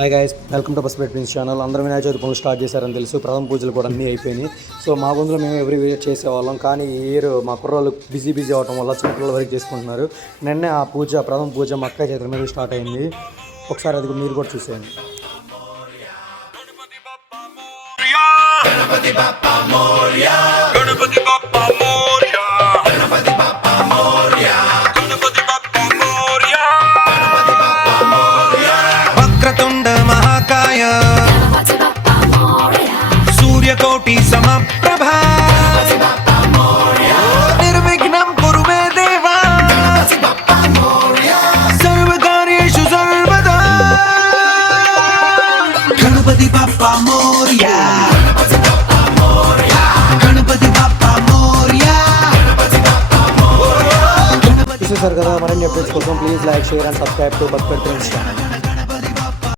Hi guys, welcome to Pasupetti prince channel. అందరూ వినాయక చవితి పనులు start చేశారని తెలుసు. ప్రథమ పూజలు కూడా అన్నీ అయిపోయినాయి. సో మా గొంతులో మేము ఎవ్రీ ఇయర్ చేసేవాళ్ళం, కానీ ఈ ఇయర్ మా కుర్రోళ్ళు బిజీ అవడం వల్ల చిన్నపిల్లల వరకు చేసుకుంటున్నారు. నిన్నే ఆ పూజ, ప్రథమ పూజ మా అక్క చేతుల మీద స్టార్ట్ అయింది. ఒకసారి అది మీరు కూడా చూసేయండి. గణపతి బప్పా మోరియా, గణపతి బప్పా మోరియా, గణపతి బప్పా మోరియా, గణపతి బప్పా మోరియా, గణపతి బప్పా మోరియా. వక్రతుండ మహాకాయ, గణపతి బప్పా మోరియా, సూర్యకోటి సమప్రభా, గణపతి బప్పా మోరియా, నిర్విఘ్నం కురు మే దేవా, గణపతి బప్పా మోరియా, సర్వకార్యేషు సర్వదా, గణపతి బప్పా మోరియా. చూసారు కదా, మరిన్ని అప్డేట్స్ కోసం please like, share and subscribe to Pasupetti prince channel.